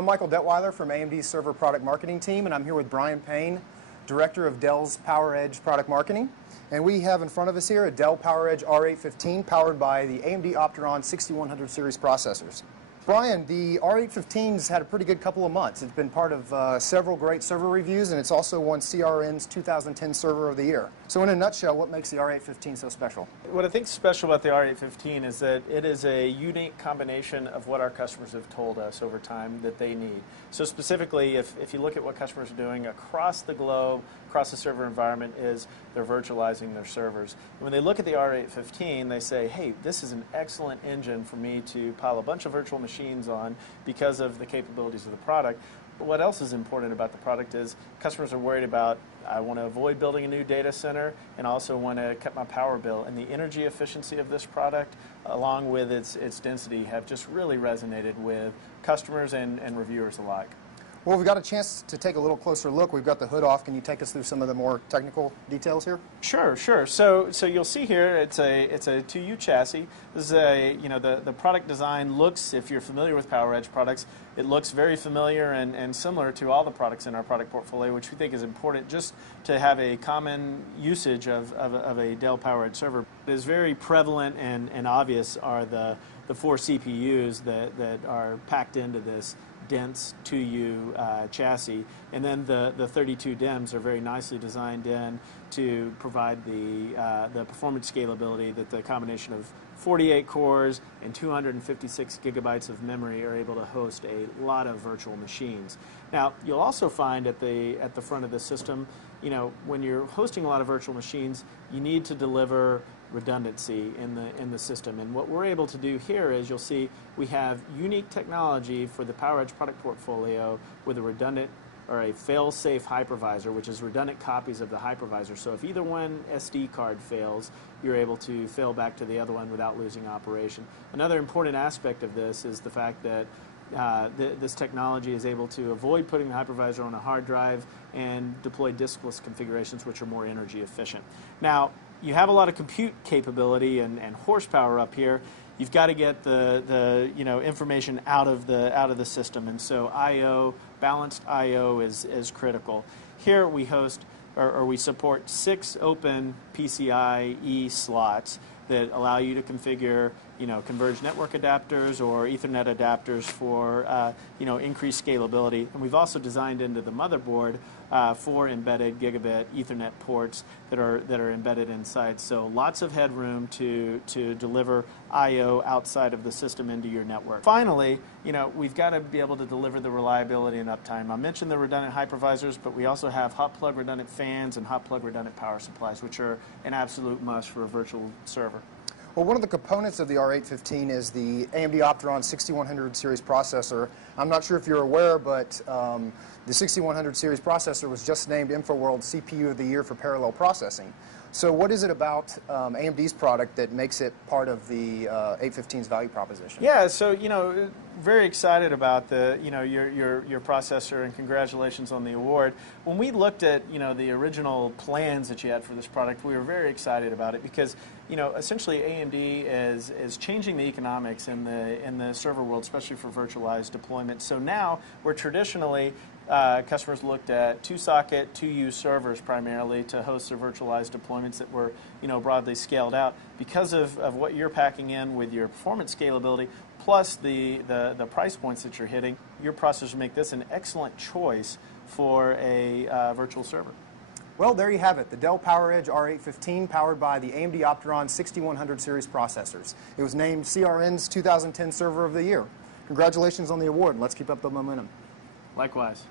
I'm Michael Detweiler from AMD's Server Product Marketing Team, and I'm here with Brian Payne, Director of Dell's PowerEdge Product Marketing. And we have in front of us here a Dell PowerEdge R815 powered by the AMD Opteron 6100 series processors. Brian, the R815's had a pretty good couple of months. It's been part of several great server reviews, and it's also won CRN's 2010 Server of the Year. So in a nutshell, what makes the R815 so special? What I think is special about the R815 is that it is a unique combination of what our customers have told us over time that they need. So specifically, if you look at what customers are doing across the globe, across the server environment, is they're virtualizing their servers. And when they look at the R815, they say, hey, this is an excellent engine for me to pile a bunch of virtual machines on because of the capabilities of the product. But what else is important about the product is customers are worried about, I want to avoid building a new data center and also want to cut my power bill. And the energy efficiency of this product, along with its density, have just really resonated with customers and reviewers alike. Well, we've got a chance to take a little closer look. We've got the hood off. Can you take us through some of the more technical details here? Sure. So you'll see here it's a 2U chassis. This is the product design looks, if you're familiar with PowerEdge products, it looks very familiar and similar to all the products in our product portfolio, which we think is important just to have a common usage of a Dell PowerEdge server. It is very prevalent and obvious are the 4 CPUs that are packed into this dense 2U chassis, and then the 32 DIMMs are very nicely designed in to provide the performance scalability that the combination of 48 cores and 256 gigabytes of memory are able to host a lot of virtual machines. Now, you'll also find at the front of the system, when you're hosting a lot of virtual machines, you need to deliver redundancy in the system. And what we're able to do here is you'll see we have unique technology for the PowerEdge product portfolio with a redundant or a fail-safe hypervisor, which is redundant copies of the hypervisor. So if either one SD card fails, you're able to fail back to the other one without losing operation. Another important aspect of this is the fact that this technology is able to avoid putting the hypervisor on a hard drive and deploy diskless configurations, which are more energy efficient. Now, you have a lot of compute capability and horsepower up here. You've got to get the information out of the system, and so I/O, balanced I/O is critical. Here we host or we support 6 open PCIe slots that allow you to configure converged network adapters or Ethernet adapters for increased scalability. And we've also designed into the motherboard 4 embedded gigabit Ethernet ports that are embedded inside. So lots of headroom to deliver I/O outside of the system into your network. Finally, we've got to be able to deliver the reliability and uptime. I mentioned the redundant hypervisors, but we also have hot plug redundant fans and hot plug redundant power supplies, which are an absolute must for a virtual server. Well, one of the components of the R815 is the AMD Opteron 6100 series processor. I'm not sure if you're aware, but the 6100 series processor was just named InfoWorld CPU of the Year for parallel processing. So what is it about AMD's product that makes it part of the 815's value proposition? Yeah, so very excited about your processor, and congratulations on the award. When we looked at the original plans that you had for this product, we were very excited about it because essentially AMD is changing the economics in the server world, especially for virtualized deployment. So now where traditionally customers looked at 2-socket, 2U servers primarily to host their virtualized deployments that were broadly scaled out. Because of what you're packing in with your performance scalability, plus the price points that you're hitting, your processors make this an excellent choice for a virtual server. Well, there you have it, the Dell PowerEdge R815 powered by the AMD Opteron 6100 series processors. It was named CRN's 2010 Server of the Year. Congratulations on the award, and let's keep up the momentum. Likewise.